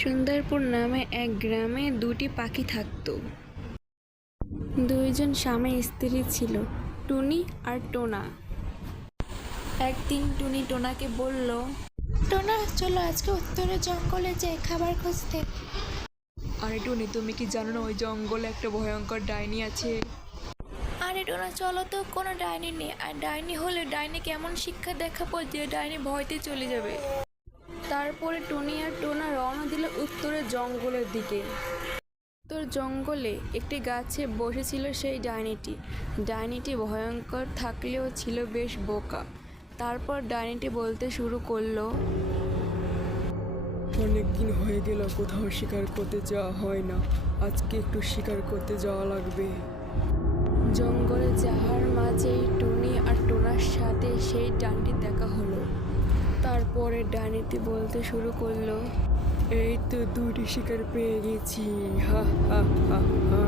সুন্দরপুর নামে এক গ্রামে দুটি পাখি থাকত। দুইজন স্বামী স্ত্রী ছিল, টুনি আর টোনা। একদিন টুনি টোনাকে বলল, টোনা, চলো আজকে উত্তরের জঙ্গলে যাই খাবার খুঁজতে। আরে টুনি, তুমি কি জানো না ওই জঙ্গলে একটা ভয়ঙ্কর ডাইনি আছে? আরে টোনা, চলো তো, কোনো ডাইনি নেই, আর ডাইনি হলে ডাইনিকে এমন শিক্ষা দেখাবো যে ডাইনি ভয়তে চলে যাবে। তারপরে টুনি আর টোনা রওনা দিল উত্তরের জঙ্গলের দিকে। উত্তর জঙ্গলে একটি গাছে বসেছিল সেই ডাইনিটি। ডাইনিটি ভয়ঙ্কর থাকলেও ছিল বেশ বোকা। তারপর ডাইনিটি বলতে শুরু করলো, অনেকদিন হয়ে গেল কোথাও শিকার করতে যাওয়া হয় না, আজকে একটু শিকার করতে যাওয়া লাগবে। জঙ্গলে যাওয়ার মাঝেই টুনি আর টোনার সাথে সেই ডাইনিটি দেখা হলো। তারপরে ডাইনিটি বলতে শুরু করলো, এই তো দুইটি শিকার পেয়ে গেছি, হা হা হা হা।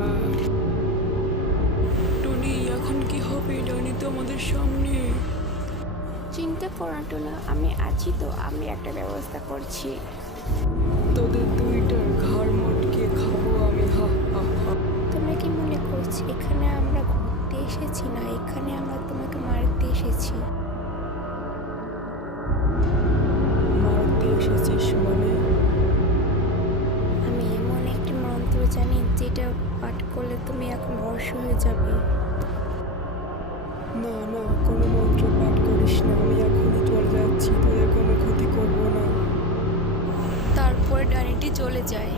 টুনি, এখন কি হবে? ডাইনি তো আমাদের সামনে। চিন্তা করো না টোনা, আমি আছি তো, আমি একটা ব্যবস্থা করছি। তোদের দুইটার ঘাড় মটকে খাবো আমি, হা হা হা। তোমরা কি মনে করছি এখানে আমরা ঘুরতে এসেছি? না, এখানে আমরা তোমাকে মারতে এসেছি। মারতে এসেছিস মানে? আমি এমন একটি মন্ত্র জানি যেটা পাঠ করলে তুমি এখন ভস্ম হয়ে যাবে। না না, কোনো মন্ত্র পাঠ করিস না, আমি এখনই চলে যাচ্ছি, তোদের কোনো ক্ষতি করবো না। তারপরে ডাইনিটি চলে যায়।